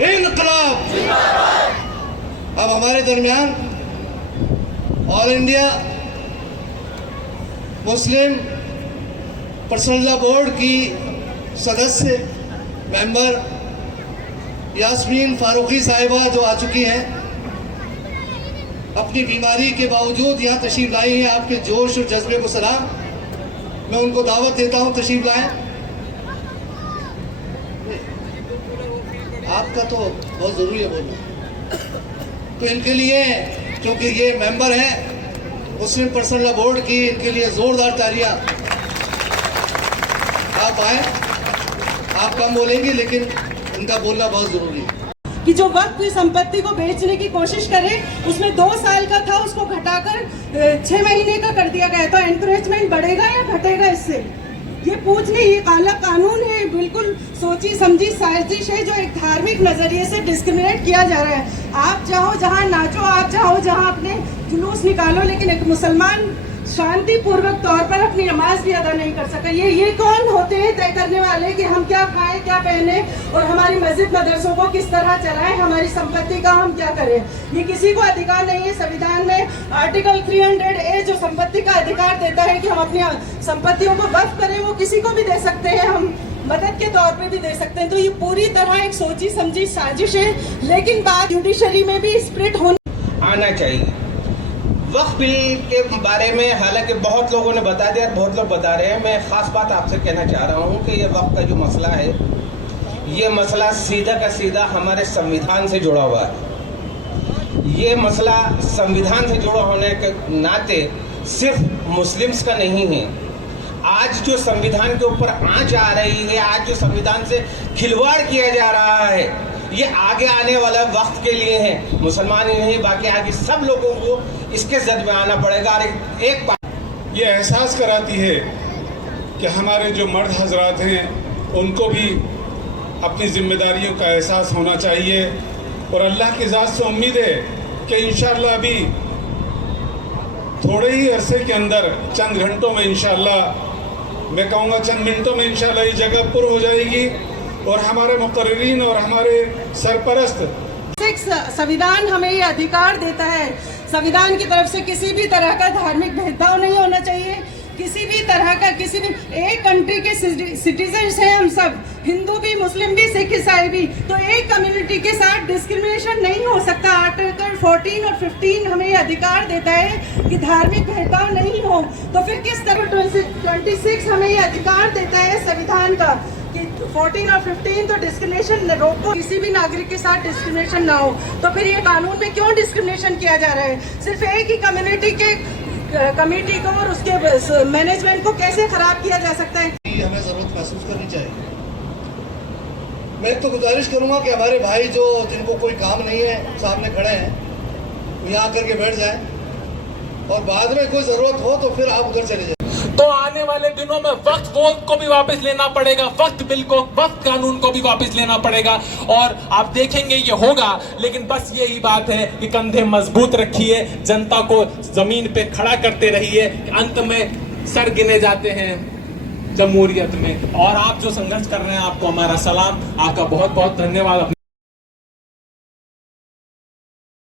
इनकलाब। अब हमारे दरमियान all India Muslim personal law board की सदस्य मेंबर यास्मीन फारूकी साहिबा जो आ चुकी हैं, अपनी बीमारी के बावजूद यहाँ तशरीफ लाई हैं। आपके जोश और जज्बे को सलाम। मैं उनको दावत देता हूँ तशरीफ लाएं। आपका तो बहुत ज़रूरी है बोलना। तो इनके लिए, क्योंकि ये मेंबर हैं मुस्लिम पर्सनल लॉ बोर्ड की, इनके लिए ज़ोरदार तालियां। आप आए, आप कम बोलेंगे लेकिन इनका बोलना बहुत ज़रूरी है। कि जो वक्त की संपत्ति को बेचने की कोशिश करे, उसमें 2 साल का था, उसको घटाकर 6 महीने का कर दिया गया। तो एनकरेजमेंट बढ़ेगा या घटेगा इससे? ये पूछने, ये काला कानून है, बिल्कुल सोची समझी साजिश है जो एक धार्मिक नजरिए से डिस्क्रिमिनेट किया जा रहा है। आप चाहो जहाँ नाचो, आप चाहो जहाँ अपने जुलूस निकालो, लेकिन एक मुसलमान शांतिपूर्वक तौर पर अपनी नमाज भी अदा नहीं कर सका। ये कौन होते हैं तय करने वाले कि हम क्या खाएं, क्या पहने और हमारी मस्जिद मदरसों को किस तरह चलाएं, हमारी संपत्ति का हम क्या करें? ये किसी को अधिकार नहीं है। संविधान में आर्टिकल 300A जो संपत्ति का अधिकार देता है कि हम अपनी संपत्तियों को वक्फ करें, वो किसी को भी दे सकते हैं, हम मदद के तौर पे भी दे सकते हैं। तो ये पूरी तरह एक सोची समझी साजिश है। लेकिन बात जुडिशरी में भी स्प्लिट होना आना चाहिए। वक्फ बिल के बारे में हालांकि बहुत लोगों ने बता दिया, बहुत लोग बता रहे हैं। मैं खास बात आपसे कहना चाह रहा हूं कि ये वक्फ का जो मसला है, ये मसला सीधा का सीधा हमारे संविधान से जुड़ा हुआ है। ये मसला संविधान से जुड़ा होने के नाते सिर्फ मुस्लिम्स का नहीं है। आज जो संविधान के ऊपर आंच आ रही है, आज जो संविधान से खिलवाड़ किया जा रहा है, ये आगे आने वाला वक्त के लिए है। मुसलमान ही नहीं, बाकी आगे सब लोगों को इसके जद में आना पड़ेगा। और एक बात ये एहसास कराती है कि हमारे जो मर्द हजरात हैं उनको भी अपनी जिम्मेदारियों का एहसास होना चाहिए। और अल्लाह की ज़ात से उम्मीद है कि इंशाअल्लाह अभी थोड़े ही अरसे के अंदर, चंद घंटों में, इंशाअल्लाह मैं कहूँगा चंद मिनटों में, इंशाअल्लाह ये जगह पुर हो जाएगी और हमारे मुकर्रिरीन और हमारे सरपरस्त। संविधान हमें ये अधिकार देता है, संविधान की तरफ से किसी भी तरह का धार्मिक भेदभाव नहीं होना चाहिए। किसी भी तरह का, किसी भी एक कंट्री के सिटीजन्स हैं हम सब, हिंदू भी, मुस्लिम भी, सिख, ईसाई भी। तो एक कम्युनिटी के साथ डिस्क्रिमिनेशन नहीं हो सकता। आर्टिकल 14 और 15 हमें ये अधिकार देता है कि धार्मिक भेदभाव नहीं हो। तो फिर किस तरह 26 हमें ये अधिकार देता है संविधान का कि 14 और 15 तो डिस्क्रिमिनेशन रोको, किसी भी नागरिक के साथ डिस्क्रिमिनेशन ना हो। तो फिर ये कानून में क्यों डिस्क्रिमिनेशन किया जा रहा है? सिर्फ एक ही कम्युनिटी के कमेटी को और उसके मैनेजमेंट को कैसे खराब किया जा सकता है? हमें जरूरत महसूस करनी चाहिए। मैं तो गुजारिश करूंगा कि हमारे भाई जो जिनको कोई काम नहीं है, सामने खड़े हैं, वो यहाँ आकर के बैठ जाए और बाद में कोई जरूरत हो तो फिर आप उधर चले जाए। तो आने वाले दिनों में वक्त बोर्ड को भी वापस लेना पड़ेगा, वक्त बिल को, वक्त कानून को भी वापस लेना पड़ेगा। और आप देखेंगे ये होगा। लेकिन बस यही बात है कि कंधे मजबूत रखिए, जनता को जमीन पे खड़ा करते रहिए। अंत में सर गिने जाते हैं जमहूरियत में। और आप जो संघर्ष कर रहे हैं, आपको हमारा सलाम, आपका बहुत बहुत धन्यवाद।